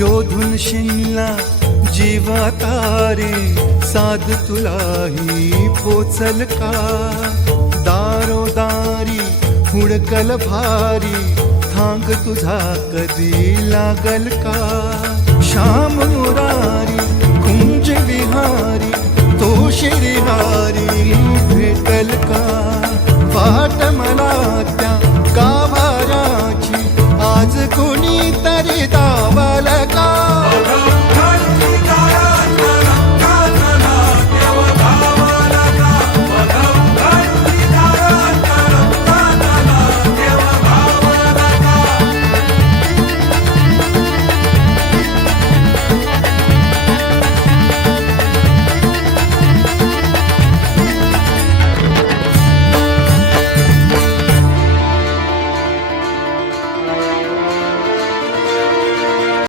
शोधून शिनला जीवा तारे साध तुलाही पोचल का दारोदारी हुडकल भारी थांग तुझा कधी लागल का श्याम मुरारी कुंज विहारी तो शिरिहारी भेटल का वाट मला त्या गाभाऱ्याची आज कोणी